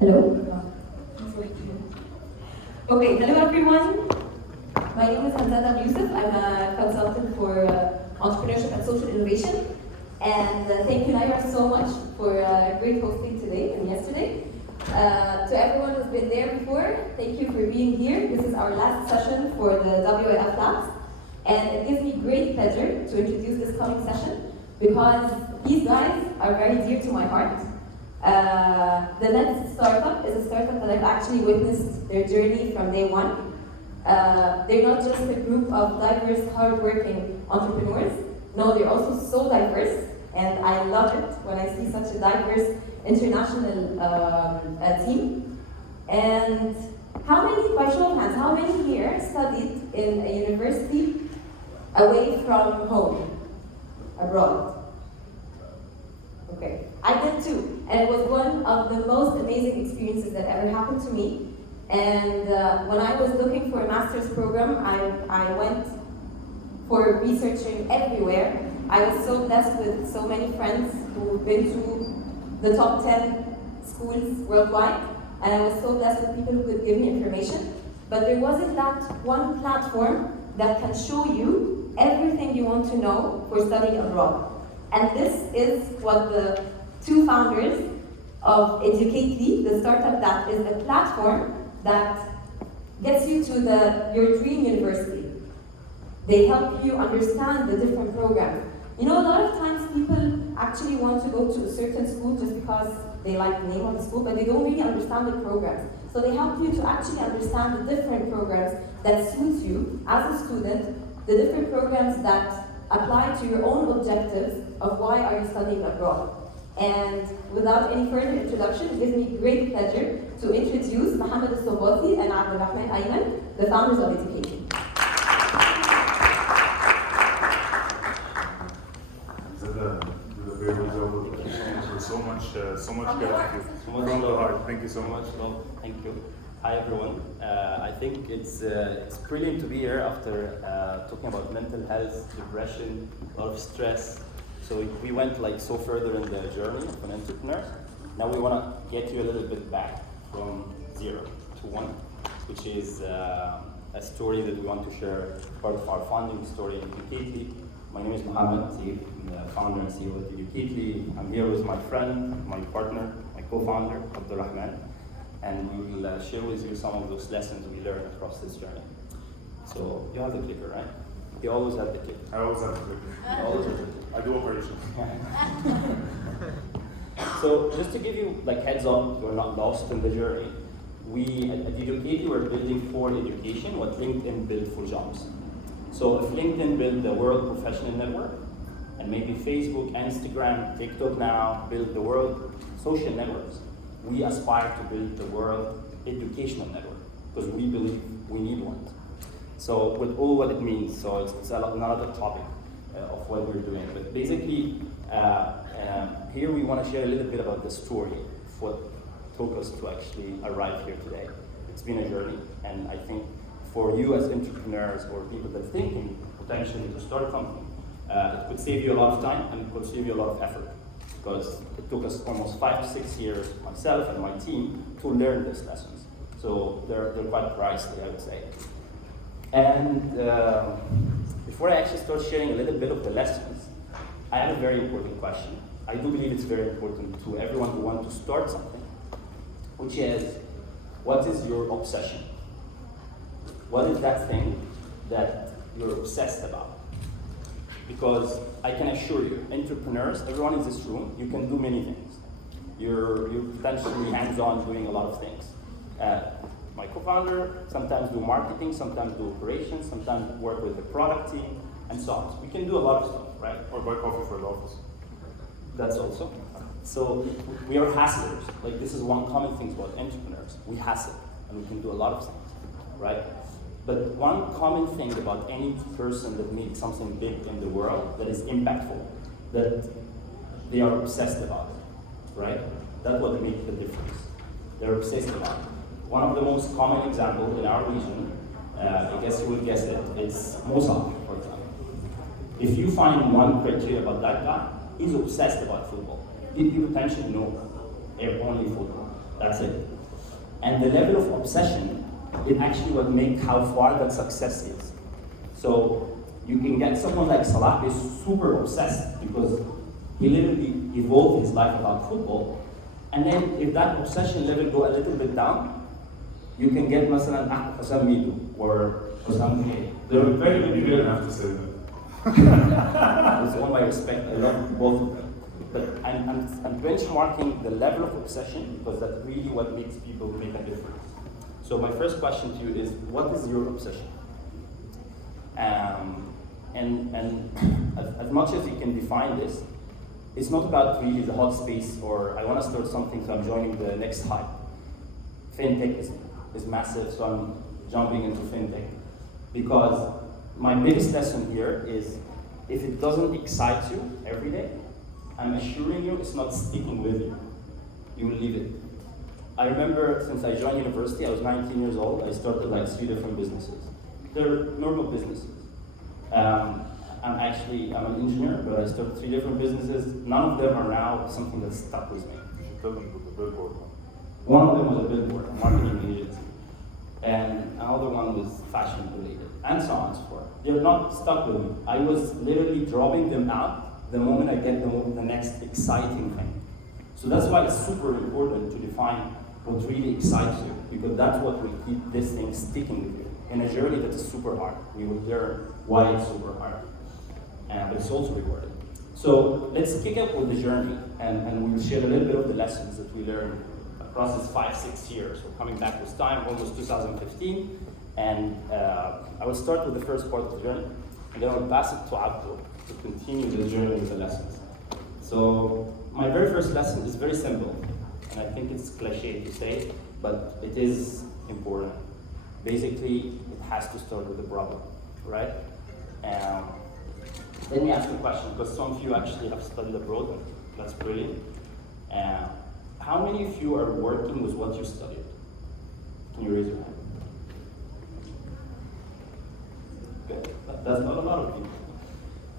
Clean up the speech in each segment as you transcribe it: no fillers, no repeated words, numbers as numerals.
Hello? Okay, hello everyone. My name is Hamzada Yusuf. I'm a consultant for entrepreneurship and social innovation. And thank you, Naira, so much for great hosting today and yesterday. To everyone who's been there before, thank you for being here. This is our last session for the WIF Labs. And it gives me great pleasure to introduce this coming session because these guys are very dear to my heart. The Nets startup is a startup that I've actually witnessed their journey from day one. They're not just a group of diverse, hardworking entrepreneurs. No, they're also so diverse, and I love it when I see such a diverse international team. And how many, by show of hands, how many here studied in a university away from home, abroad? Okay, I did too, and it was one of the most amazing experiences that ever happened to me. And when I was looking for a master's program, I went for researching everywhere. I was so blessed with so many friends who've been to the top 10 schools worldwide, and I was so blessed with people who could give me information. But there wasn't that one platform that can show you everything you want to know for studying abroad. And this is what the two founders of Educately, the startup that is the platform that gets you to your dream university. They help you understand the different programs. You know, a lot of times people actually want to go to a certain school just because they like the name of the school, but they don't really understand the programs. So they help you to actually understand the different programs that suit you as a student, the different programs that apply to your own objectives of why are you studying abroad. And without any further introduction, it gives me great pleasure to introduce Mohammed Al-Sobati and Abdulrahman Ayman, the founders of Educately. So much gratitude from the heart. Thank you so much. No, thank you. Hi everyone. I think it's brilliant to be here after talking about mental health, depression, a lot of stress. So we went like so further in the journey of an entrepreneur. Now we want to get you a little bit back from 0 to 1, which is a story that we want to share, part of our founding story in Educately. My name is Mohammed Atib. I'm the founder and CEO of Educately. I'm here with my friend, my partner, my co-founder, Abdulrahman, and we will share with you some of those lessons we learned across this journey. So you have the clicker, right? You always have the clicker. I always have the clicker. You always have the clicker. I do operations. So just to give you like heads up, you're not lost in the journey. We at Educately we're building for education what LinkedIn built for jobs. So if LinkedIn built the world professional network, and maybe Facebook, Instagram, TikTok now build the world social networks, we aspire to build the world educational network because we believe we need one. So with all what it means, so it's another topic of what we're doing. But basically, here we want to share a little bit about the story of what took us to actually arrive here today. It's been a journey, and I think for you as entrepreneurs or people that are thinking potentially to start something, it could save you a lot of time and it could save you a lot of effort because it took us almost 5 to 6 years, myself and my team, to learn these lessons. So they're quite pricey, I would say. And before I actually start sharing a little bit of the lessons, I have a very important question. I do believe it's very important to everyone who wants to start something, which is, what is your obsession? What is that thing that you're obsessed about? Because I can assure you, entrepreneurs, everyone in this room, you can do many things. You're potentially hands-on doing a lot of things. My co-founder sometimes do marketing, sometimes do operations, sometimes work with the product team, and so on. We can do a lot of stuff, right? Or buy coffee for the office. That's also. So we are hustlers. Like this is one common thing about entrepreneurs. We hustle, and we can do a lot of things, right? But one common thing about any person that needs something big in the world that is impactful, that they are obsessed about it, right? That's what makes the difference. They're obsessed about it. One of the most common examples in our region, I guess you will guess it, is Mozart, for example. If you find one criteria about that guy, he's obsessed about football. You potentially know only football. That's it. And the level of obsession is actually what makes how far that success is. So you can get someone like Salah is super obsessed because he literally evolved his life about football. And then if that obsession level go a little bit down, you can get مثلا Hussam Midu or Hussam Kay. They're very good You players. didn't have to say that. With all my respect, I love both of them. But I'm benchmarking the level of obsession because that's really what makes people make a difference. So my first question to you is, what is your obsession? And as much as you can define this, it's not about really the hot space or I want to start something so I'm joining the next hype. Fintech is massive, so I'm jumping into fintech. Because my biggest lesson here is if it doesn't excite you every day, I'm assuring you it's not sticking with you. You will leave it. I remember since I joined university, I was 19 years old, I started like 3 different businesses. They're normal businesses. I'm an engineer, but I started 3 different businesses. None of them are now something that's stuck with me. You should tell them the billboard. One of them was a billboard, a marketing agency. And another one was fashion related, and so on and so forth. They're not stuck with me. I was literally dropping them out the moment I get the next exciting thing. So that's why it's super important to define what really excites you, because that's what will keep this thing sticking with you. In a journey that is super hard, we will learn why it's super hard, but it's also rewarding. So let's kick up with the journey, and we'll share a little bit of the lessons that we learned across this 5-6 years. We're coming back this time, almost 2015, and I will start with the first part of the journey, and then I'll pass it to Abdul to continue the journey with the lessons. So my very first lesson is very simple, and I think it's cliche to say, but it is important. Basically, it has to start with a problem, right? Let me ask you a question, because some of you actually have studied abroad, and that's brilliant. How many of you are working with what you studied? Can you raise your hand? Good. That's not a lot of people.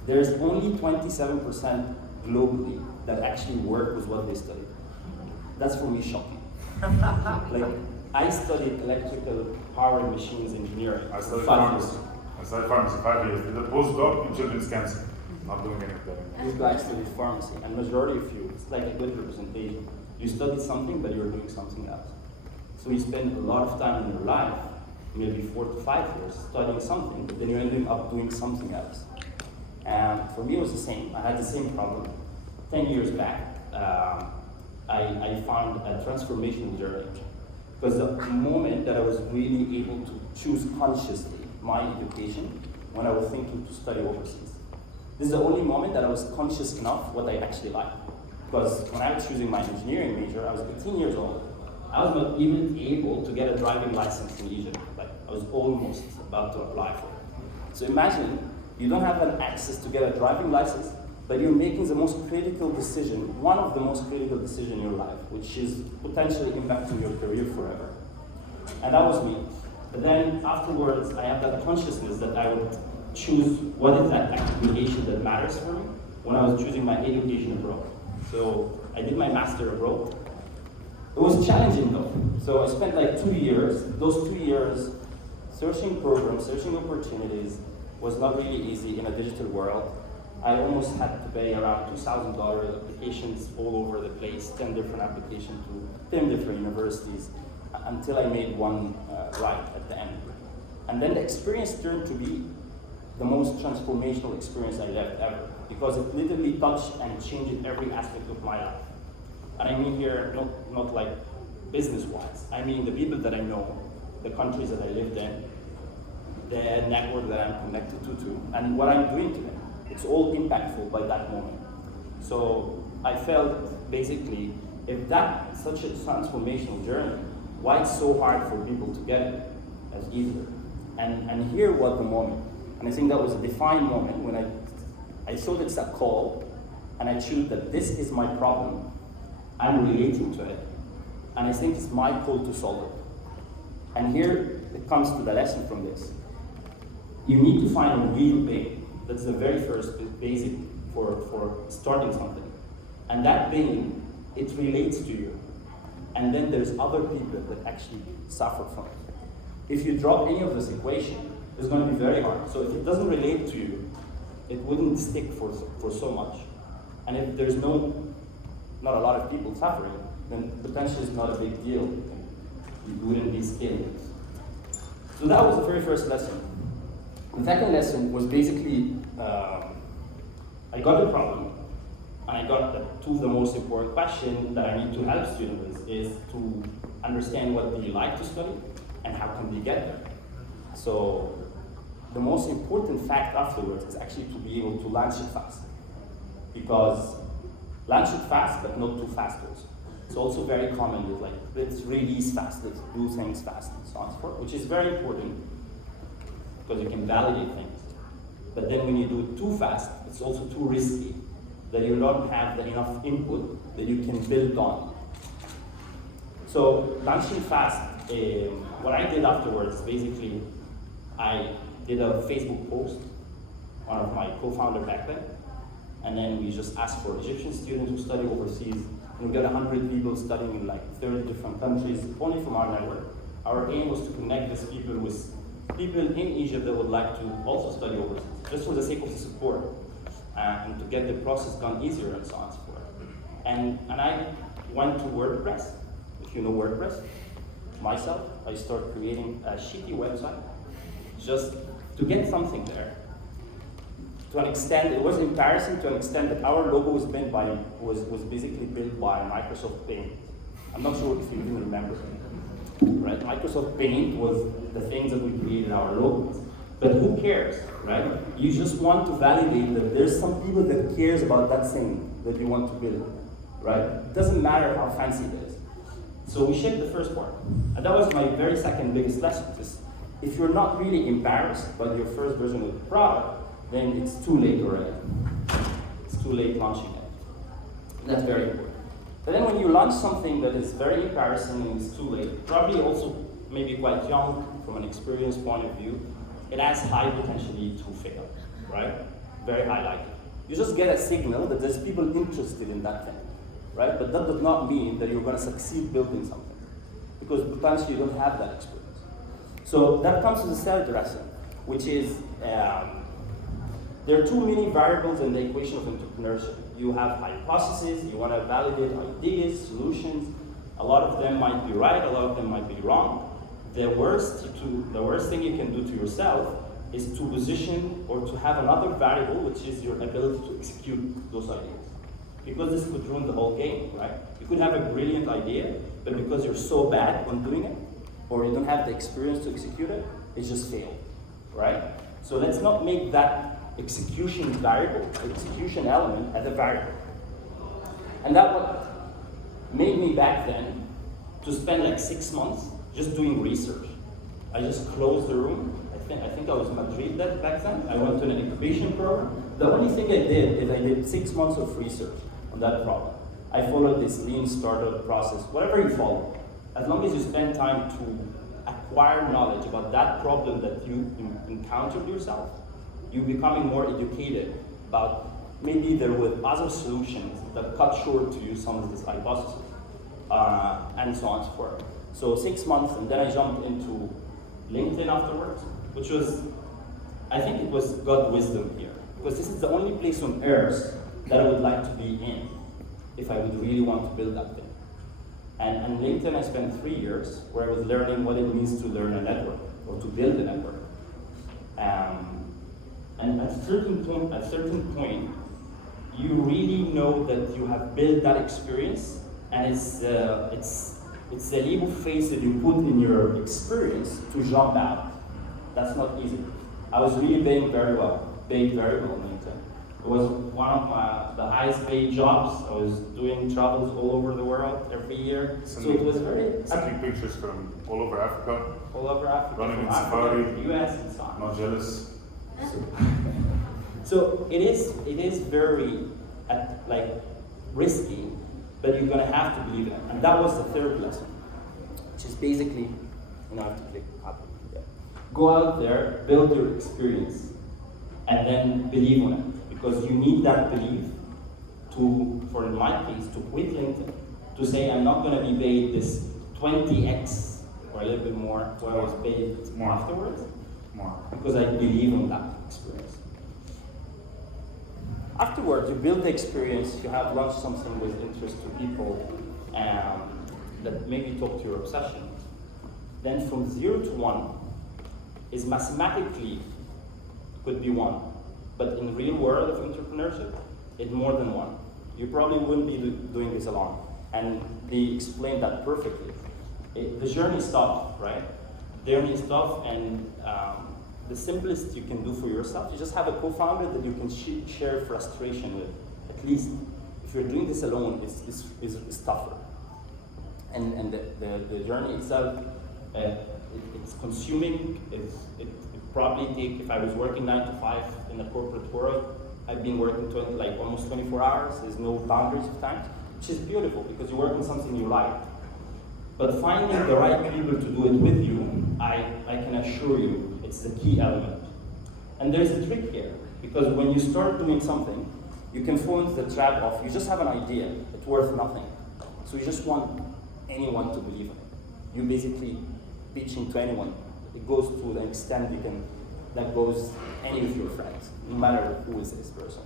There's only 27% globally that actually work with what they studied. That's for me shocking. Like, I studied electrical power machines engineering. I studied 5 years. pharmacy. I studied pharmacy 5 years. Did a postdoc in children's cancer. Not doing anything. These guys studied pharmacy, and majority of you, it's like a good representation. You studied something, but you're doing something else. So you spend a lot of time in your life, maybe 4 to 5 years, studying something, but then you're ending up doing something else. And for me, it was the same. I had the same problem. 10 years back, I found a transformational journey. Because the moment that I was really able to choose consciously my education when I was thinking to study overseas. This is the only moment that I was conscious enough what I actually liked. Because when I was choosing my engineering major, I was 18 years old. I was not even able to get a driving license in Egypt. Like, I was almost about to apply for it. So imagine, you don't have an access to get a driving license, but you're making the most critical decision, one of the most critical decisions in your life, which is potentially impacting your career forever. And that was me. But then afterwards, I have that consciousness that I would choose what is that application that matters for me when I was choosing my education abroad. So I did my master abroad. It was challenging though. So I spent like 2 years. Those 2 years searching programs, searching opportunities was not really easy in a digital world. I almost had to pay around $2,000 applications all over the place, 10 different applications to 10 different universities, until I made one right at the end. And then the experience turned to be the most transformational experience I left ever, because it literally touched and changed every aspect of my life. And I mean here, not like business-wise. I mean the people that I know, the countries that I lived in, the network that I'm connected to, and what I'm doing today. It's all impactful by that moment. So I felt basically, if that's such a transformational journey, why it's so hard for people to get it as easier? And here was the moment. And I think that was a defined moment when I saw that it's a call, and I choose that this is my problem. I'm relating to it. And I think it's my call to solve it. And here it comes to the lesson from this. You need to find a real pain. That's the very first basic for starting something. And that pain, it relates to you. and then there's other people that actually suffer from it. If you drop any of this equation, it's going to be very hard. So if it doesn't relate to you, it wouldn't stick for so much. And if there's not a lot of people suffering, then potentially it's not a big deal. You wouldn't be scaling it. So that was the very first lesson. The second lesson was basically, I got the problem, and I got two of the most important questions that I need to help students with is to understand what do you like to study, and how can they get there. So the most important fact afterwards is actually to be able to launch it fast. Because launch it fast, but not too fast also. It's also very common with like, let's release fast, let's do things fast, and so on and so forth, which is very important because you can validate things. But then when you do it too fast, it's also too risky, that you don't have enough input that you can build on. So launching fast, what I did afterwards, basically, I did a Facebook post, one of my co-founder back then, and then we just asked for Egyptian students who study overseas, and we got 100 people studying in like 30 different countries, only from our network. Our aim was to connect these people with people in Egypt that would like to also study overseas, just for the sake of the support, and to get the process done easier and so on and so forth. And I went to WordPress, if you know WordPress. Myself, I started creating a shitty website, just to get something there. To an extent, it was embarrassing to an extent that our logo was basically built by Microsoft Paint. I'm not sure if you even remember, right? Microsoft Paint was the things that we created our logos. But who cares, right? You just want to validate that there's some people that cares about that thing that you want to build, right? It doesn't matter how fancy it is. So we shipped the first part. And that was my very second biggest lesson. Just if you're not really embarrassed by your first version of the product, then it's too late already. It's too late launching it. That's very important. But then when you launch something that is very embarrassing and it's too late, probably also maybe quite young from an experience point of view, it has high potentially to fail, right? Very high likelihood. You just get a signal that there's people interested in that thing, right? But that does not mean that you're going to succeed building something, because potentially you don't have that experience. So that comes to the third lesson, which is there are too many variables in the equation of entrepreneurship. You have hypotheses, you want to validate ideas, solutions. A lot of them might be right, a lot of them might be wrong. The worst thing you can do to yourself is to position or to have another variable, which is your ability to execute those ideas. Because this could ruin the whole game, right? You could have a brilliant idea, but because you're so bad on doing it, or you don't have the experience to execute it, it just failed, right? So let's not make that execution variable, execution element as a variable. And that what made me back then to spend like 6 months just doing research. I just closed the room. I think I was in Madrid back then. I went to an incubation program. The only thing I did is I did 6 months of research on that problem. I followed this lean startup process, whatever you follow. As long as you spend time to acquire knowledge about that problem that you encountered yourself, you're becoming more educated about maybe there were other solutions that cut short to you some of these hypotheses, and so on and so forth. So 6 months, and then I jumped into LinkedIn afterwards, which was, I think it was God's wisdom here, because this is the only place on earth that I would like to be in if I would really want to build that thing. And LinkedIn, I spent 3 years where I was learning what it means to learn a network or to build a network. And at a certain point, you really know that you have built that experience, and it's the leap of faith that you put in your experience to jump out. That's not easy. I was really paid very well on LinkedIn. It was one of the highest paid jobs. I was doing travels all over the world every year. So it was very... Sending pictures from all over Africa. All over Africa, Running from in Africa, safari. US and so on. Not jealous. So it is very risky, but you're gonna have to believe in it. And that was the third lesson, which is basically, I have to click up. Yeah. Go out there, build your experience, and then believe in it. Because you need that belief in my case, to quit LinkedIn, to say I'm not going to be paid this 20x or a little bit more what I was paid More. afterwards, More. because I believe in that experience. Afterwards, you build the experience, you have launched something with interest to people that maybe talk to your obsession. Then from 0 to 1 is mathematically could be 1, but in the real world of entrepreneurship, it's more than 1. You probably wouldn't be doing this alone. And they explained that perfectly. The journey is tough, right? The journey is tough, and the simplest you can do for yourself, you just have a co-founder that you can share frustration with. At least, if you're doing this alone, it's tougher. And the journey itself, it's consuming. It probably take, if I was working 9 to 5 in the corporate world, I've been working almost 24 hours. There's no boundaries of time, which is beautiful because you work on something you like. But finding the right people to do it with you, I can assure you, it's the key element. And there's a trick here, because when you start doing something, you can fall into the trap of, you just have an idea, it's worth nothing. So you just want anyone to believe in it. You basically pitching to anyone. It goes to the extent that goes any of your friends, no matter who is this person.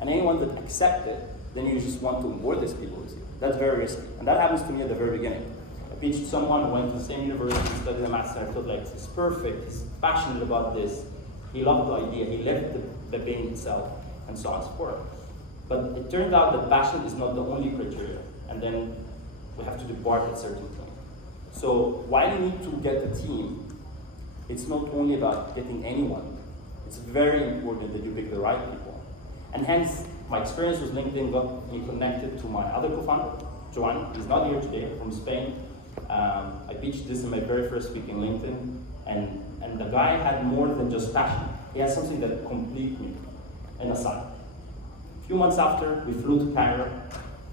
And anyone that accepts it, then you just want to onboard these people with you. That's very risky. And that happens to me at the very beginning. I pitched someone who went to the same university, studied a master, I felt like he's perfect, he's passionate about this, he loved the idea, he left the pain itself, and so on and so forth. But it turned out that passion is not the only criteria, and then we have to depart at a certain point. So while you need to get a team, it's not only about getting anyone, it's very important that you pick the right people. And hence, my experience with LinkedIn got me connected to my other co-founder, Joan. He's not here today, from Spain. I pitched this in my very first week in LinkedIn, and the guy had more than just passion. He had something that completed me in a side. A few months after, we flew to Cairo,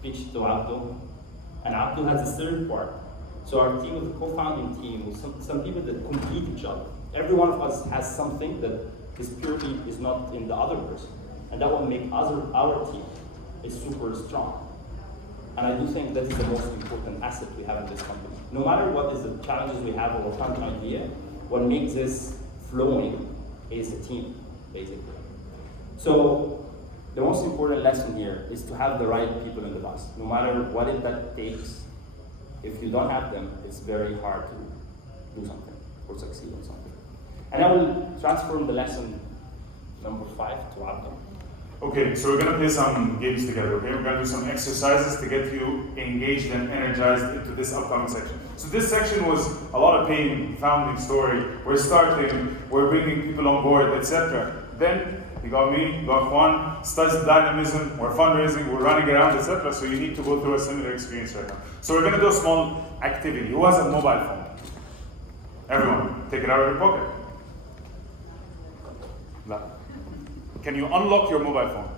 pitched to Abdul, and Abdul has a third part. So our team was a co-founding team with some people that complete each other. Every one of us has something that is purely is not in the other person. And that will make our team is super strong. And I do think that is the most important asset we have in this company. No matter what is the challenges we have or what kind of idea, what makes this flowing is the team, basically. So the most important lesson here is to have the right people in the bus. No matter what that takes, if you don't have them, it's very hard to do something or succeed in something. And I will transform the lesson number 5 to Abdul. Okay, so we're gonna play some games together, okay? We're gonna do some exercises to get you engaged and energized into this upcoming section. So this section was a lot of pain, founding story. We're starting, we're bringing people on board, etc. Then you got me, you got Juan, studs dynamism, we're fundraising, we're running around, etc. So you need to go through a similar experience right now. So we're gonna do a small activity. Who has a mobile phone? Everyone, take it out of your pocket. No. Can you unlock your mobile phone?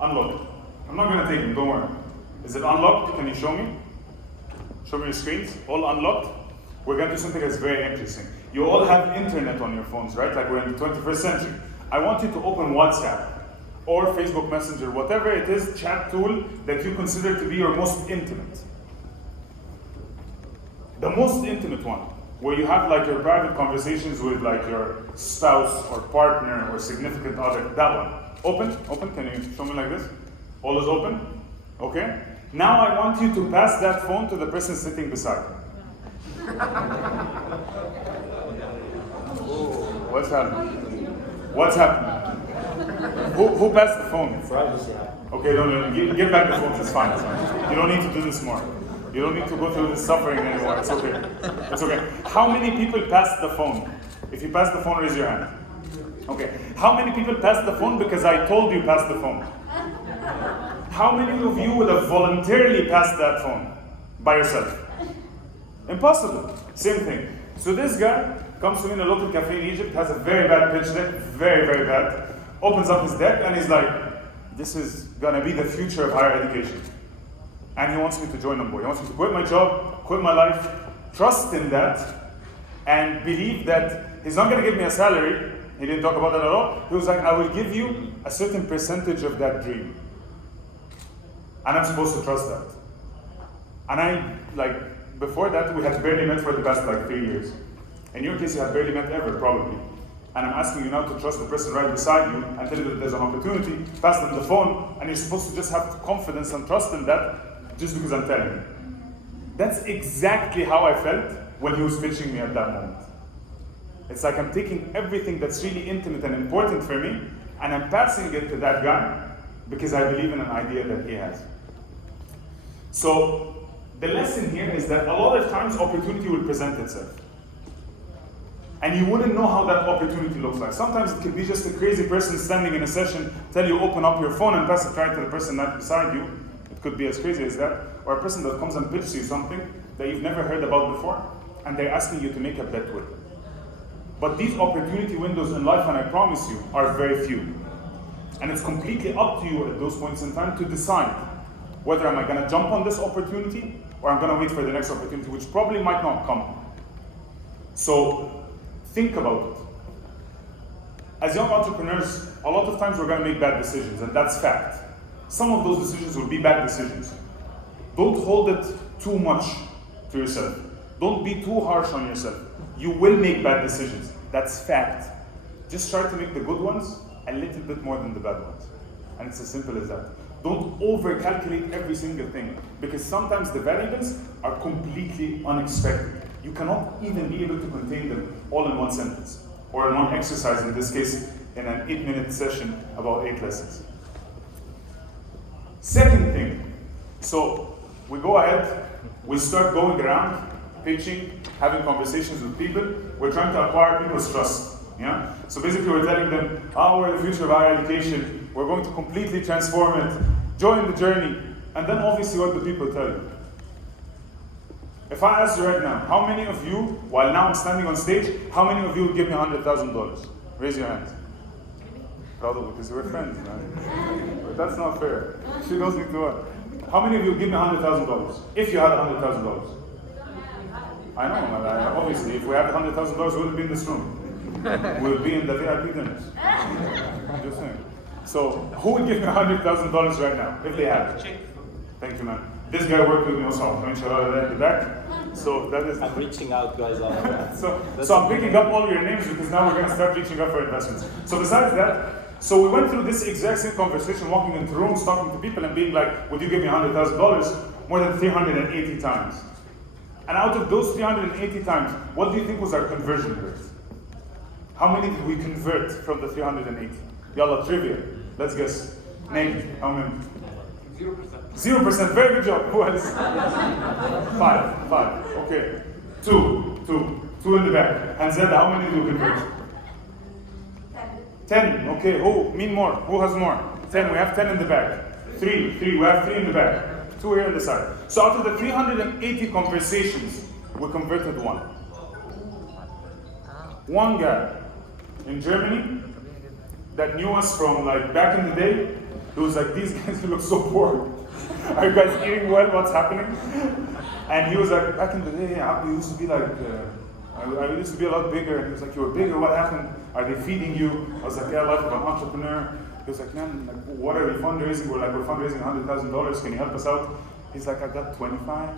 Unlock it. I'm not going to take them, don't worry. Is it unlocked? Can you show me? Show me your screens. All unlocked? We're going to do something that's very interesting. You all have internet on your phones, right? Like we're in the 21st century. I want you to open WhatsApp or Facebook Messenger, whatever it is, chat tool that you consider to be your most intimate. The most intimate one. Where you have like your private conversations with like your spouse or partner or significant other, that one. Open, can you show me like this? All is open? Okay. Now I want you to pass that phone to the person sitting beside you. What's happening? What's happening? Who passed the phone? Okay, no, give back the phone, it's fine, it's fine. You don't need to do this more. You don't need to go through this suffering anymore. It's okay. It's okay. How many people passed the phone? If you passed the phone, raise your hand. Okay. How many people passed the phone because I told you pass the phone? How many of you would have voluntarily passed that phone by yourself? Impossible. Same thing. So this guy comes to me in a local cafe in Egypt, has a very bad pitch deck, very, very bad. Opens up his deck and he's like, this is gonna be the future of higher education. And he wants me to join on board. He wants me to quit my job, quit my life, trust in that, and believe that he's not going to give me a salary. He didn't talk about that at all. He was like, I will give you a certain percentage of that dream. And I'm supposed to trust that. And before that, we had barely met for the past 3 years. In your case, you have barely met ever, probably. And I'm asking you now to trust the person right beside you and tell you that there's an opportunity, pass them the phone, and you're supposed to just have confidence and trust in that just because I'm telling you. That's exactly how I felt when he was pitching me at that moment. It's like I'm taking everything that's really intimate and important for me, and I'm passing it to that guy because I believe in an idea that he has. So the lesson here is that a lot of times opportunity will present itself. And you wouldn't know how that opportunity looks like. Sometimes it could be just a crazy person standing in a session, tell you open up your phone and pass it right to the person right beside you. It could be as crazy as that. Or a person that comes and pitches you something that you've never heard about before, and they're asking you to make a bet with. But these opportunity windows in life, and I promise you, are very few. And it's completely up to you at those points in time to decide whether am I going to jump on this opportunity or I'm going to wait for the next opportunity, which probably might not come. So think about it. As young entrepreneurs, a lot of times we're going to make bad decisions, and that's fact. Some of those decisions will be bad decisions. Don't hold it too much to yourself. Don't be too harsh on yourself. You will make bad decisions. That's fact. Just try to make the good ones a little bit more than the bad ones. And it's as simple as that. Don't over-calculate every single thing, because sometimes the variables are completely unexpected. You cannot even be able to contain them all in one sentence, or in one exercise, in this case, in an 8-minute session about 8 lessons. Second thing, so we go ahead, we start going around, pitching, having conversations with people. We're trying to acquire people's trust. Yeah? So basically we're telling them, we're the future of higher education, we're going to completely transform it, join the journey, and then obviously what do people tell you? If I ask you right now, how many of you, while now I'm standing on stage, how many of you would give me $100,000? Raise your hands. Probably because we're friends, man. But that's not fair. She knows me too well. How many of you would give me $100,000? If you had $100,000? I know, obviously, if we had $100,000, we wouldn't be in this room. We would be in the VIP dinners. Just saying. So, who would give me $100,000 right now, if they had it? Thank you, man. This guy worked with me also, inshallah, in the back. So that is. I'm reaching out, guys. So I'm picking up all your names because now we're going to start reaching out for investments. So besides that, so we went through this exact same conversation, walking into rooms, talking to people, and being like, "Would you give me $100,000?" More than 380 times. And out of those 380 times, what do you think was our conversion rate? How many did we convert from the 380? Yalla, trivia. Let's guess. Name. How many? 0%. 0%. Very good job. Who else? 5. Okay. 2 in the back. And Zed, how many do we convert? 10. Okay. Who? Mean more. Who has more? 10. We have 10 in the back. 3. We have 3 in the back. 2 here on the side. So out of the 380 conversations, we converted 1. One guy in Germany that knew us from back in the day. He was like, "These guys look so poor. Are you guys eating well? What's happening?" And he was like, "Back in the day, I used to be I used to be a lot bigger." And he was like, "You were bigger, what happened? Are they feeding you?" I was like, "Yeah, life of an entrepreneur." He was like, "Man, what are we fundraising?" We're fundraising $100,000. Can you help us out? He's like, "I got 25.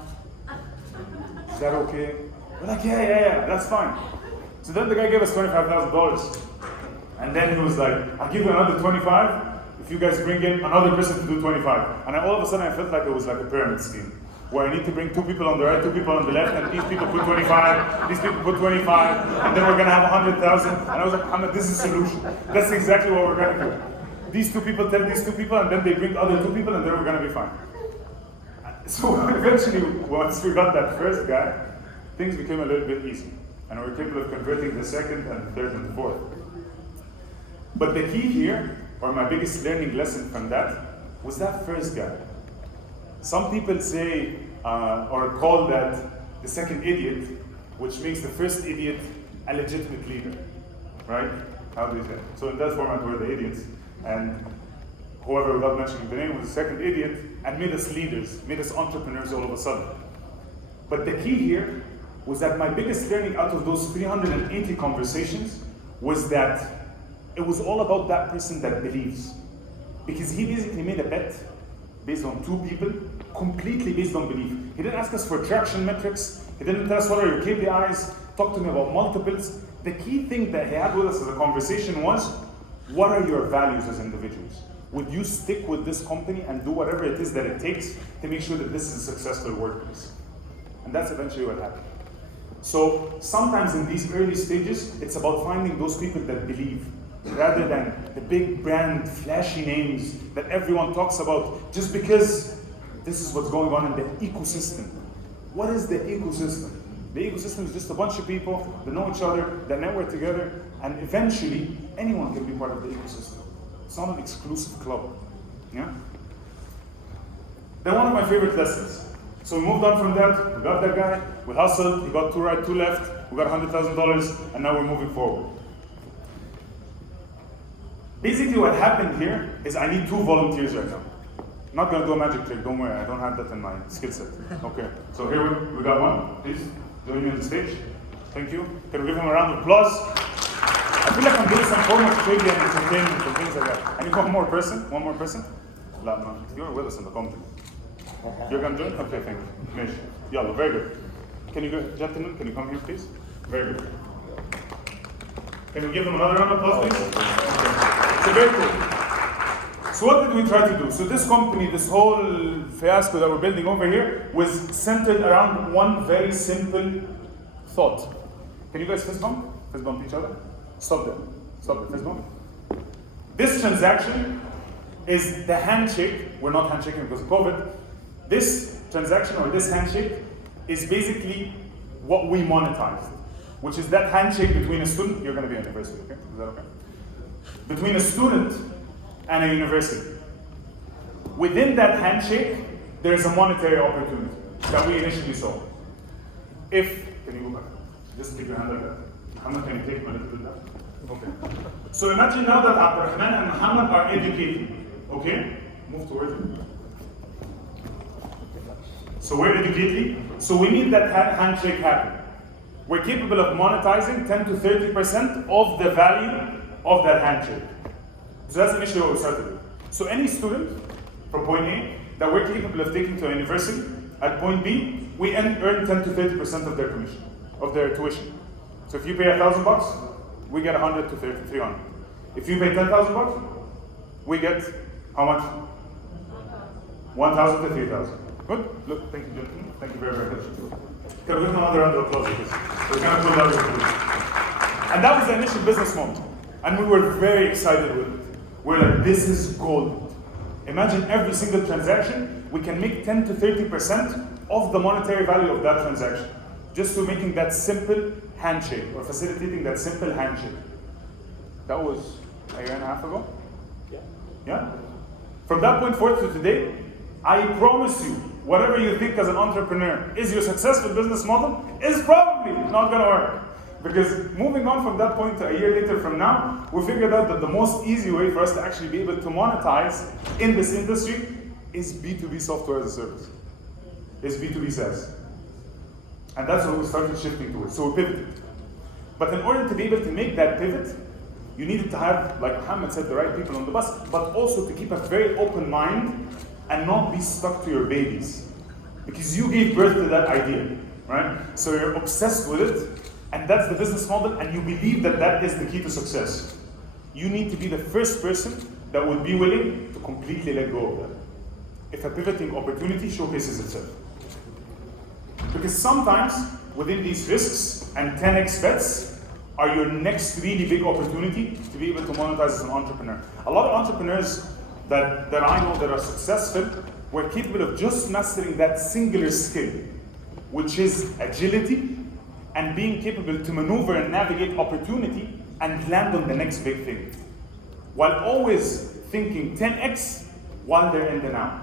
Is that okay?" We're like, yeah, that's fine. So then the guy gave us $25,000. And then he was like, "I'll give you another 25 if you guys bring in another person to do 25. And all of a sudden I felt like it was like a pyramid scheme, where I need to bring 2 people on the right, 2 people on the left, and these people put 25, these people put 25, and then we're gonna have 100,000. And I was like, Ahmed, this is a solution. That's exactly what we're gonna do. These 2 people tell these 2 people, and then they bring other 2 people, and then we're gonna be fine. So eventually, once we got that first guy, things became a little bit easy. And we were capable of converting the second and third and fourth. But the key here, or my biggest learning lesson from that, was that first guy. Some people say, or call that the second idiot, which makes the first idiot a legitimate leader, right? How do you say? So in that format, we're the idiots, and whoever, without mentioning the name, was the second idiot, and made us leaders, made us entrepreneurs all of a sudden. But the key here was that my biggest learning out of those 380 conversations was that it was all about that person that believes. Because he basically made a bet based on 2 people, completely based on belief. He didn't ask us for traction metrics. He didn't tell us what are your KPIs. Talk to me about multiples. The key thing that he had with us as a conversation was, what are your values as individuals? Would you stick with this company and do whatever it is that it takes to make sure that this is a successful workplace? And that's eventually what happened. So sometimes in these early stages, it's about finding those people that believe, rather than the big brand, flashy names that everyone talks about just because this is what's going on in the ecosystem. What is the ecosystem? The ecosystem is just a bunch of people that know each other, that network together, and eventually anyone can be part of the ecosystem. It's not an exclusive club. Yeah? Then one of my favorite lessons. So we moved on from that, we got that guy, we hustled, he got 2 right, 2 left, we got $100,000, and now we're moving forward. Basically what happened here is I need 2 volunteers right now. I'm not gonna do a magic trick, don't worry, I don't have that in my skill set. Okay, so here we got one, please, join me on the stage. Thank you. Can we give him a round of applause? I feel like I'm doing some form of trivia and entertainment and things like that. I need one more person. No, you're with us in the company. You're gonna join? Okay, thank you. Mish. Yalla, very good. Can you go, gentlemen, can you come here, please? Very good. Can we give them another round of applause, please? Okay. So very cool. So what did we try to do? So this company, this whole fiasco that we're building over here was centered around one very simple thought. Can you guys fist bump? Fist bump each other? Stop there, fist bump. This transaction is the handshake. We're not handshaking because of COVID. This transaction or this handshake is basically what we monetized, which is that handshake between a student, you're going to be a university, okay? Is that okay? Between a student and a university. Within that handshake, there's a monetary opportunity that we initially saw. Can you go back? Just take your hand like that. How much can you take when you do that? Okay. So imagine now that Abdurrahman and Muhammad are educating, okay? Move towards it. So we're educating, so we need that handshake happen. We're capable of monetizing 10 to 30% of the value of that handshake. So that's initially what we started with. So any student from point A that we're capable of taking to a university, at point B, we earn 10 to 30% of their commission, of their tuition. So if you pay $1,000, we get 100 to 300. If you pay $10,000, we get how much? 1,000 to 3,000. Good? Look, thank you, gentlemen. Thank you very, very much. Can we give another round of applause because we're kind of pulled out of the And that was the initial business model. And we were very excited with it. We're like, this is gold. Imagine every single transaction, we can make 10 to 30% of the monetary value of that transaction. Just to making that simple handshake or facilitating that simple handshake. That was a year and a half ago? Yeah? From that point forth to today, I promise you, whatever you think as an entrepreneur is your successful business model is probably not gonna work. Because moving on from that point to a year later from now, we figured out that the most easy way for us to actually be able to monetize in this industry is B2B software as a service. Is B2B SaaS. And that's what we started shifting towards. So we pivoted. But in order to be able to make that pivot, you needed to have, like Muhammad said, the right people on the bus, but also to keep a very open mind and not be stuck to your babies. Because you gave birth to that idea, right? So you're obsessed with it, and that's the business model, and you believe that that is the key to success. You need to be the first person that would be willing to completely let go of that. If a pivoting opportunity showcases itself. Because sometimes, within these risks and 10x bets, are your next really big opportunity to be able to monetize as an entrepreneur. A lot of entrepreneurs that I know that are successful were capable of just mastering that singular skill, which is agility and being capable to maneuver and navigate opportunity and land on the next big thing. While always thinking 10x while they're in the now.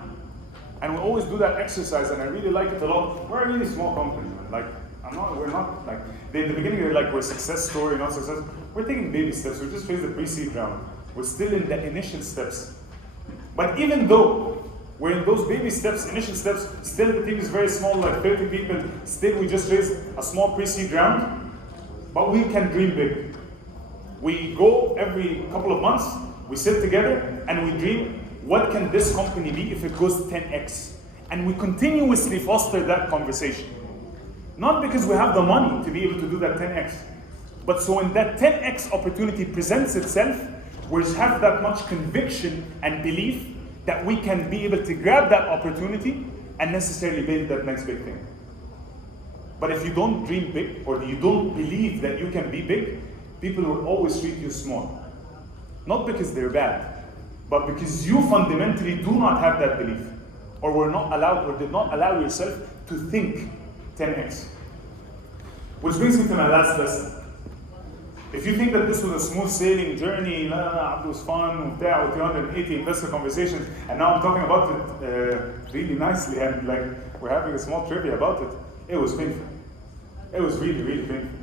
And we always do that exercise, and I really like it a lot. We're a really small company, man. Like, we're not like, in the beginning they're like, we're a success story, not success. We're taking baby steps, we just faced the pre-seed round. We're still in the initial steps. But even though we're in those baby steps, initial steps, still the team is very small, like 30 people, still we just raised a small pre-seed round, but we can dream big. We go every couple of months, we sit together and we dream, what can this company be if it goes 10x? And we continuously foster that conversation. Not because we have the money to be able to do that 10x, but so when that 10x opportunity presents itself, we have that much conviction and belief that we can be able to grab that opportunity and necessarily build that next big thing. But if you don't dream big, or you don't believe that you can be big, people will always treat you small. Not because they're bad, but because you fundamentally do not have that belief, or were not allowed, or did not allow yourself to think 10x. Which brings me to my last lesson. If you think that this was a smooth sailing journey, it was fun, with 280 investor conversations, and now I'm talking about it really nicely, and like we're having a small trivia about it, it was painful. It was really, really painful.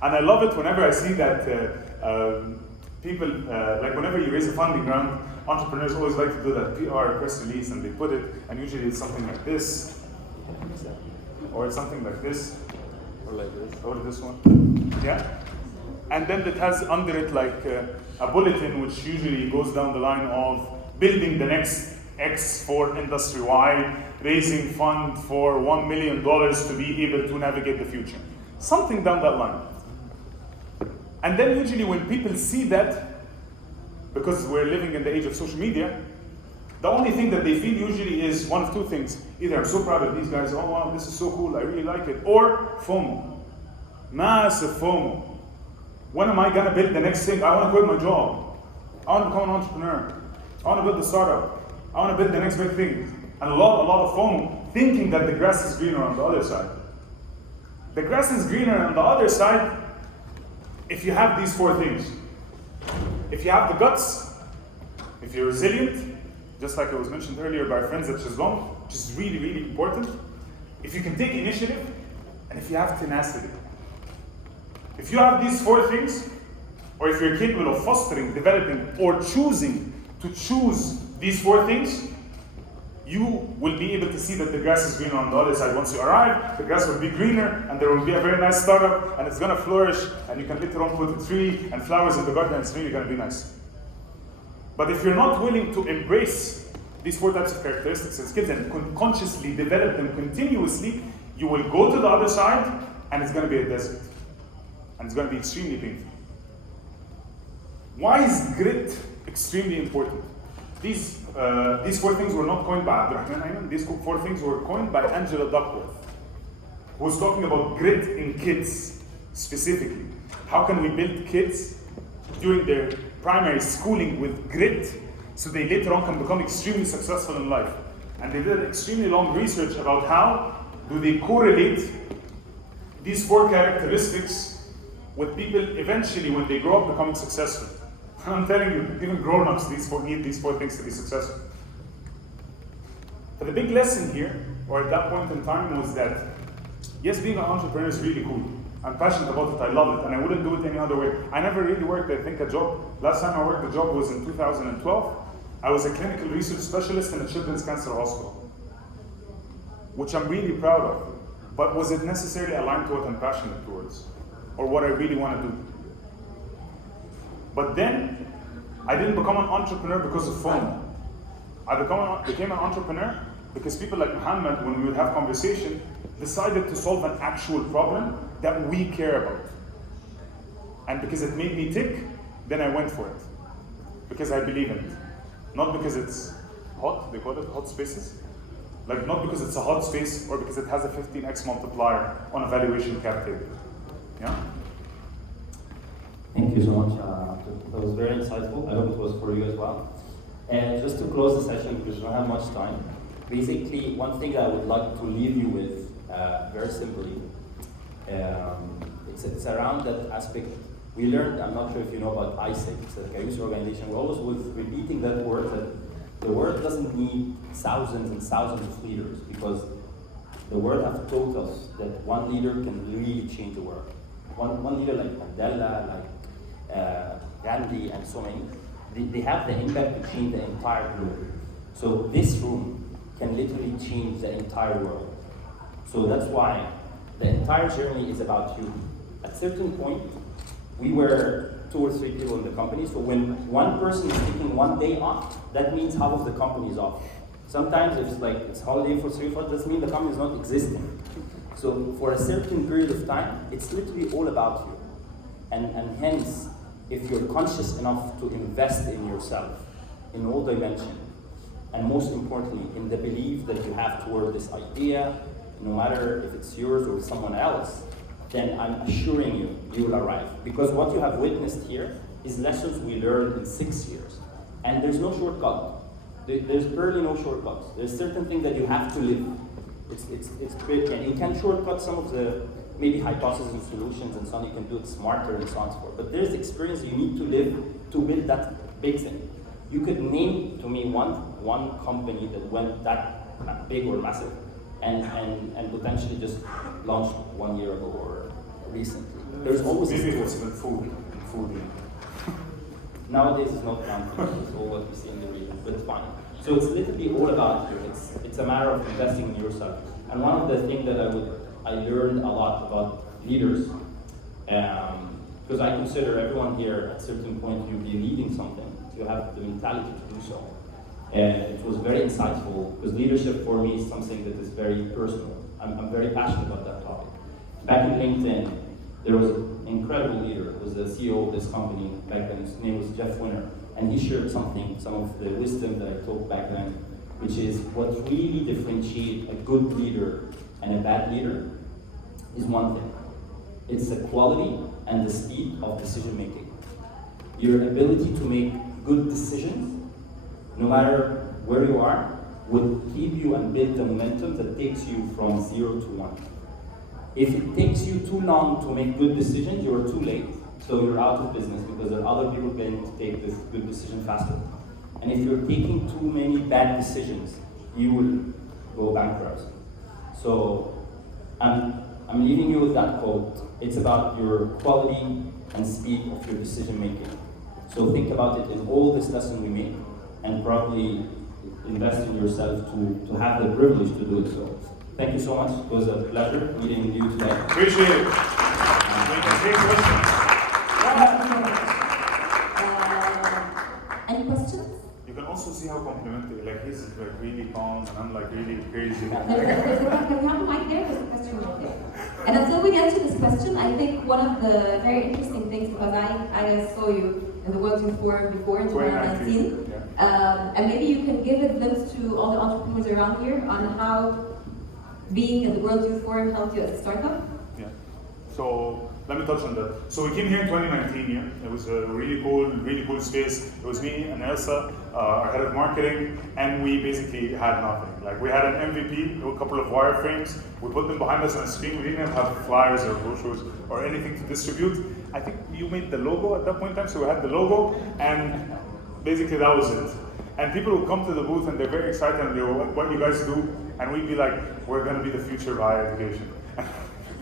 And I love it whenever I see that people, like whenever you raise a funding round, entrepreneurs always like to do that PR press release, and they put it, and usually it's something like this, or it's something like this, or like this, or this one, yeah? And then it has under it like a bulletin which usually goes down the line of building the next X for industry-wide, raising fund for $1 million to be able to navigate the future. Something down that line. And then usually when people see that, because we're living in the age of social media, the only thing that they feel usually is one of two things. Either I'm so proud of these guys, oh wow, this is so cool, I really like it. Or FOMO. Massive FOMO. When am I gonna build the next thing? I wanna quit my job. I wanna become an entrepreneur. I wanna build a startup. I wanna build the next big thing. And a lot of FOMO, thinking that the grass is greener on the other side. The grass is greener on the other side if you have these four things. If you have the guts, if you're resilient, just like it was mentioned earlier by our friends at Shezlong, which is really, really important. If you can take initiative, and if you have tenacity. If you have these four things, or if you're capable of fostering, developing, or choosing to choose these four things, you will be able to see that the grass is greener on the other side. Once you arrive, the grass will be greener, and there will be a very nice startup, and it's going to flourish, and you can later on put a tree and flowers in the garden, and it's really going to be nice. But if you're not willing to embrace these four types of characteristics and skills and consciously develop them continuously, you will go to the other side, and it's going to be a desert. And it's going to be extremely painful. Why is grit extremely important? These four things were not coined by Abdurrahman Ayman. These four things were coined by Angela Duckworth, who was talking about grit in kids specifically. How can we build kids during their primary schooling with grit so they later on can become extremely successful in life? And they did extremely long research about how do they correlate these four characteristics with people eventually when they grow up becoming successful. I'm telling you, even grown-ups need these four things to be successful. But the big lesson here, or at that point in time, was that yes, being an entrepreneur is really cool. I'm passionate about it, I love it, and I wouldn't do it any other way. I never really worked, I think, a job. Last time I worked a job was in 2012. I was a clinical research specialist in a children's cancer hospital, which I'm really proud of. But was it necessarily aligned to what I'm passionate towards, or what I really want to do? But then, I didn't become an entrepreneur because of FOMO. I became an entrepreneur because people like Muhammad, when we would have conversation, decided to solve an actual problem that we care about. And because it made me tick, then I went for it. Because I believe in it. Not because it's hot, they call it hot spaces. Like not because it's a hot space or because it has a 15x multiplier on a valuation cap table. Yeah? Thank you so much. That was very insightful. I hope it was for you as well. And just to close the session, because we don't have much time, basically one thing that I would like to leave you with, very simply, it's around that aspect. We learned, I'm not sure if you know about ISEC, it's a Cayuse organization. We're always repeating that word, that the world doesn't need thousands and thousands of leaders, because the world have taught us that one leader can really change the world. One leader like Mandela, like Gandhi, and so many, they have the impact to change the entire globe. So this room can literally change the entire world. So that's why the entire journey is about you. At a certain point, we were 2 or 3 people in the company, so when one person is taking one day off, that means half of the company is off. Sometimes if it's holiday for 3 or 4, doesn't mean the company is not existing. So for a certain period of time, it's literally all about you. And hence, if you're conscious enough to invest in yourself in all dimensions, and most importantly, in the belief that you have toward this idea, no matter if it's yours or someone else, then I'm assuring you, you will arrive. Because what you have witnessed here is lessons we learned in 6 years. And there's no shortcut. There's barely no shortcuts. There's certain things that you have to live. It's great, and you can shortcut some of the maybe hypotheses and solutions and so on. You can do it smarter and so on and so forth. But there's experience you need to live to build that big thing. You could name to me one company that went that big or massive and potentially just launched 1 year ago or recently. There's always maybe a it's with food. Nowadays it's not counting, it's all what we see in the region, but it's fine. So it's literally all about you. It's a matter of investing in yourself. And one of the things that I learned a lot about leaders, because I consider everyone here at a certain point you'll be leading something. You have the mentality to do so. And it was very insightful, because leadership for me is something that is very personal. I'm very passionate about that topic. Back in LinkedIn, there was an incredible leader, it was the CEO of this company back then, his name was Jeff Winner, and he shared some of the wisdom that I told back then, which is what really differentiates a good leader and a bad leader is one thing. It's the quality and the speed of decision making. Your ability to make good decisions, no matter where you are, will keep you and build the momentum that takes you from 0 to 1. If it takes you too long to make good decisions, you're too late. So you're out of business because there are other people going to take this good decision faster. And if you're taking too many bad decisions, you will go bankrupt. So I'm leaving you with that quote. It's about your quality and speed of your decision making. So think about it in all this lesson we make, and probably invest in yourself to have the privilege to do it so. Thank you so much. It was a pleasure meeting you today. Appreciate it. Any questions? Any questions? You can also see how complimentary, like he's like really calm and I'm like really crazy. Can we have a mic there? There's a question right there. And until we get to this question, I think one of the very interesting things, because I saw you in the World Youth Forum before in 2019, and maybe you can give a glimpse to all the entrepreneurs around here on how being at the World Youth Forum helped you as a startup. Yeah. So let me touch on that. So we came here in 2019. Yeah, it was a really cool space. It was me and Elsa, our head of marketing, and we basically had nothing. Like we had an MVP, a couple of wireframes. We put them behind us on a screen. We didn't even have flyers or brochures or anything to distribute. I think you made the logo at that point in time, so we had the logo, and basically that was it. And people would come to the booth and they're very excited and they go, what you guys do? And we'd be like, we're gonna be the future of higher education.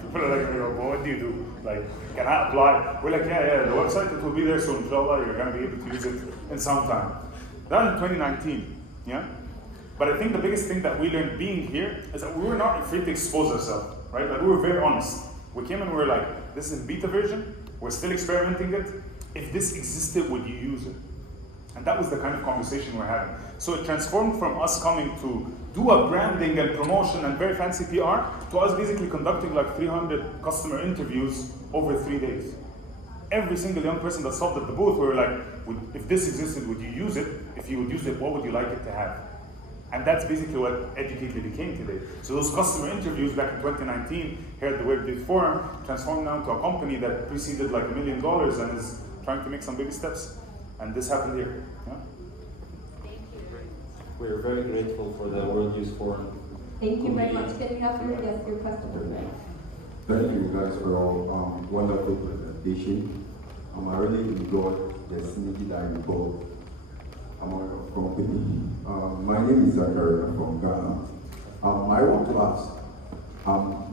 People are like, well, what do you do? Like, can I apply? We're like, yeah, the website, it will be there, so inshallah, you're gonna be able to use it in some time. That was in 2019, yeah? But I think the biggest thing that we learned being here is that we were not afraid to expose ourselves, right? Like we were very honest. We came and we were like, this is beta version, we're still experimenting it. If this existed, would you use it? And that was the kind of conversation we're having. So it transformed from us coming to do a branding and promotion and very fancy PR to us basically conducting like 300 customer interviews over 3 days. Every single young person that stopped at the booth, we were like, if this existed, would you use it? If you would use it, what would you like it to have? And that's basically what Educately became today. So those customer interviews back in 2019 here at the World Youth Forum transformed now into a company that preceded like $1 million and is trying to make some baby steps. And this happened here. Yeah? We're very grateful for the World Youth Forum. Thank you very much. Can we have your question? Thank you guys for your wonderful presentation. I really enjoyed the synergy that you brought among your company. My name is Zachary from Ghana. I want to ask,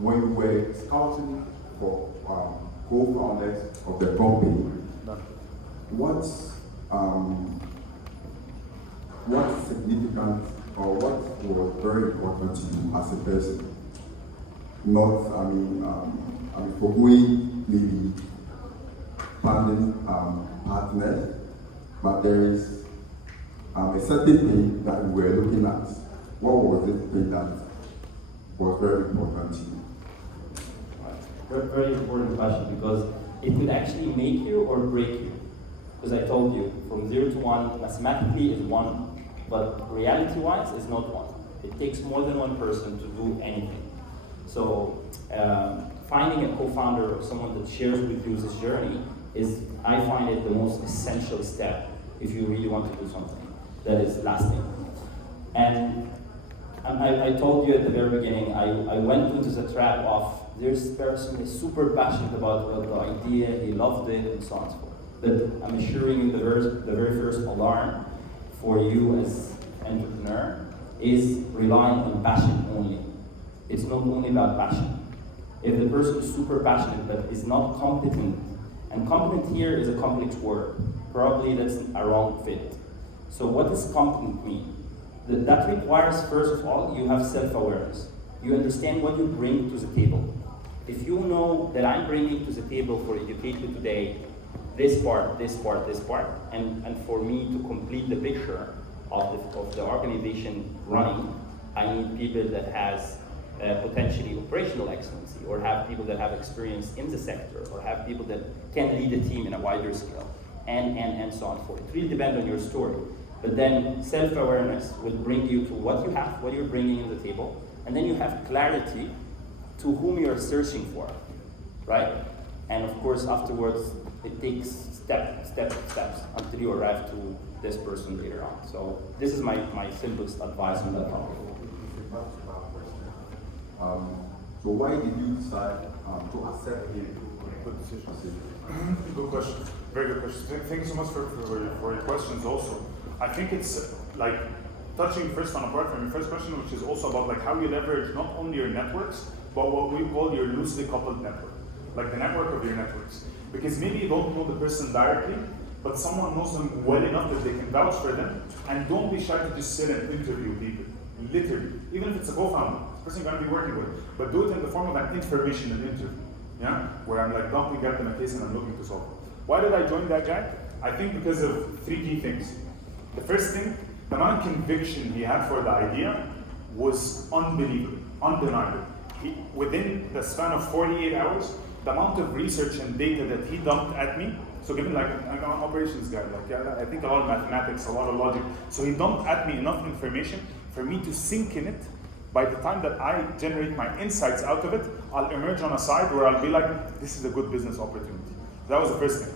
when you were scouting for co-founders of the company, what's significant or what was very important to you as a person? Not, for going maybe finding partners, but there is a certain thing that we were looking at. what was it thing that was very important to you? Very, very important question, because it could actually make you or break you. Because I told you, from 0 to 1, mathematically is 1, but reality-wise is not 1. It takes more than one person to do anything. So finding a co-founder or someone that shares with you this journey is, I find it the most essential step if you really want to do something that is lasting. And I told you at the very beginning, I went into the trap of, this person is super passionate about the idea, he loved it, and so on and so forth. But I'm assuring you the very first alarm for you as an entrepreneur is relying on passion only. It's not only about passion. If the person is super passionate but is not competent, and competent here is a complex word, probably that's a wrong fit. So what does competent mean? That requires, first of all, you have self-awareness. You understand what you bring to the table. If you know that I'm bringing to the table for Educate You today this part, and for me to complete the picture of the organization running, I need people that has potentially operational excellency, or have people that have experience in the sector, or have people that can lead a team in a wider scale, and so on forth. It really depends on your story. But then self-awareness will bring you to what you have, what you're bringing in the table, and then you have clarity to whom you're searching for, right? And of course, afterwards, it takes steps until you arrive to this person later on. So this is my simplest advice on that topic. So why did you decide to accept him? Good decision. Good question. Very good question. Thank you so much for your questions also. I think it's like touching first on a part from your first question, which is also about like how you leverage not only your networks, but what we call your loosely coupled network, like the network of your networks. Because maybe you don't know the person directly, but someone knows them well enough that they can vouch for them, and don't be shy to just sit and interview people, literally. Even if it's a co-founder, it's the person you're going to be working with, but do it in the form of an information interview, yeah? Where I'm like dumping at them a case and I'm looking to solve it. Why did I join that guy? I think because of 3 key things. The first thing, the amount of conviction he had for the idea was unbelievable, undeniable. Within the span of 48 hours, the amount of research and data that he dumped at me, so given like, I'm an operations guy, I think a lot of mathematics, a lot of logic, so he dumped at me enough information for me to sink in it. By the time that I generate my insights out of it, I'll emerge on a side where I'll be like, this is a good business opportunity. That was the first thing.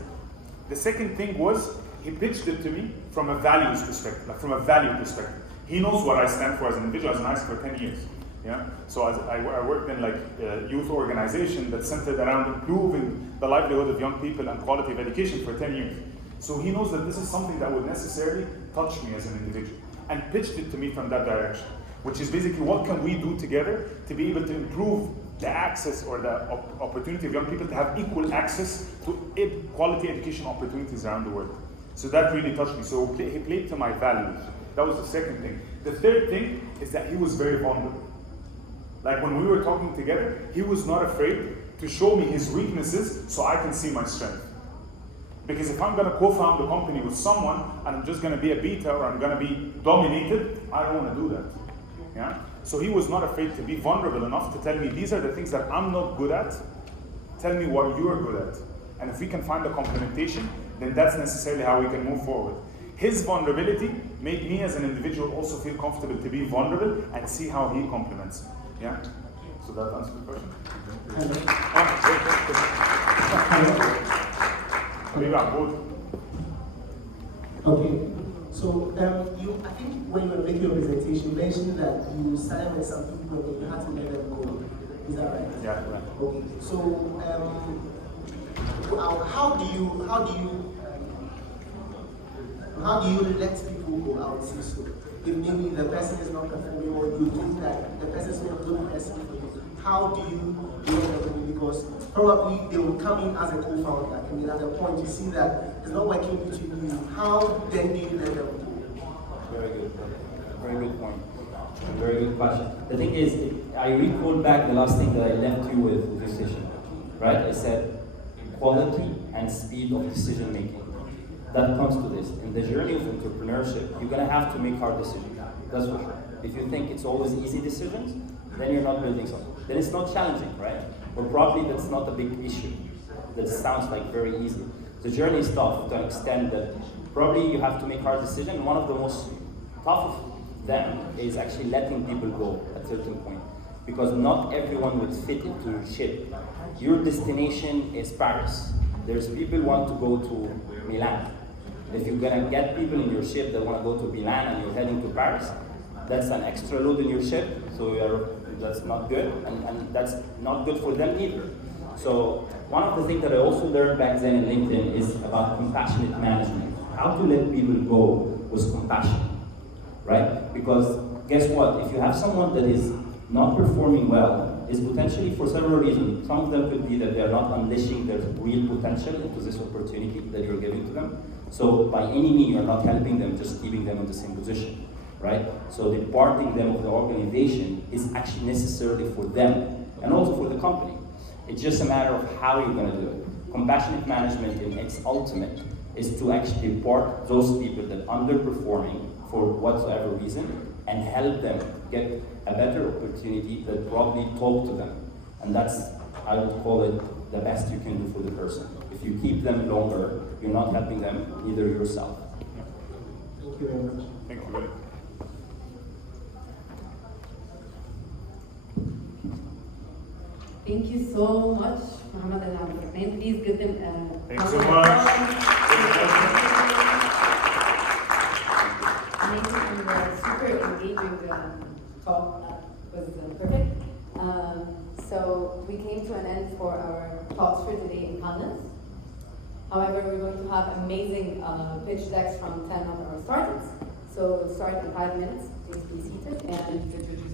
The second thing was, he pitched it to me from a values perspective, like from a value perspective. He knows what I stand for as an individual, as an IC for 10 years. Yeah. So I worked in like a youth organization that centered around improving the livelihood of young people and quality of education for 10 years. So he knows that this is something that would necessarily touch me as an individual, and pitched it to me from that direction, which is basically what can we do together to be able to improve the access or the opportunity of young people to have equal access to quality education opportunities around the world. So that really touched me. So he played to my values. That was the second thing. The third thing is that he was very vulnerable. Like when we were talking together, he was not afraid to show me his weaknesses so I can see my strength. Because if I'm going to co-found a company with someone and I'm just going to be a beta or I'm going to be dominated, I don't want to do that. Yeah? So he was not afraid to be vulnerable enough to tell me, these are the things that I'm not good at. Tell me what you're good at. And if we can find a complementation, then that's necessarily how we can move forward. His vulnerability made me as an individual also feel comfortable to be vulnerable and see how he complements me. Yeah? So that answers the question? Okay. So I think when you were making your presentation, you mentioned that you started with some people and you had to let them go. Is that right? Yeah, right. Okay. So how do you let people go out? So if maybe the person is not performing or you think that the person is not a good person for you, how do you let them go? Because probably they will come in as a co-founder, and then at the point you see that it's not working between you. How then do you let them go? Very good point. Very good question. The thing is, I recall back the last thing that I left you with this session, right? I said quality and speed of decision making. That comes to this. In the journey of entrepreneurship, you're gonna have to make hard decisions. That's for sure. if you think it's always easy decisions, then you're not building something. Then it's not challenging, right? Or probably that's not a big issue. That sounds like very easy. The journey is tough to an extent that probably you have to make hard decisions. One of the most tough of them is actually letting people go at a certain point. Because not everyone would fit into your ship. Your destination is Paris. There's people who want to go to Milan. If you're gonna get people in your ship that want to go to Milan and you're heading to Paris, that's an extra load in your ship, so that's not good, and that's not good for them either. So one of the things that I also learned back then in LinkedIn is about compassionate management. How to let people go with compassion, right? Because guess what? If you have someone that is not performing well, is potentially for several reasons. Some of them could be that they're not unleashing their real potential into this opportunity that you're giving to them. So by any means, you're not helping them, just keeping them in the same position, right? So departing them of the organization is actually necessarily for them and also for the company. It's just a matter of how you're going to do it. Compassionate management in its ultimate is to actually depart those people that are underperforming for whatsoever reason and help them get a better opportunity that probably talk to them. And that's, I would call it, the best you can do for the person. If you keep them longer, you're not helping them, neither yourself. Thank you very much. Thank you. Really. Thank you so much, Mohammed and Abdurrahman. Please give them Thanks so much. amazing and super engaging talk. Was perfect. So we came to an end for our talks for today in panels. However, we're going to have amazing pitch decks from 10 of our startups. So we'll start in 5 minutes. Please be seated and introduce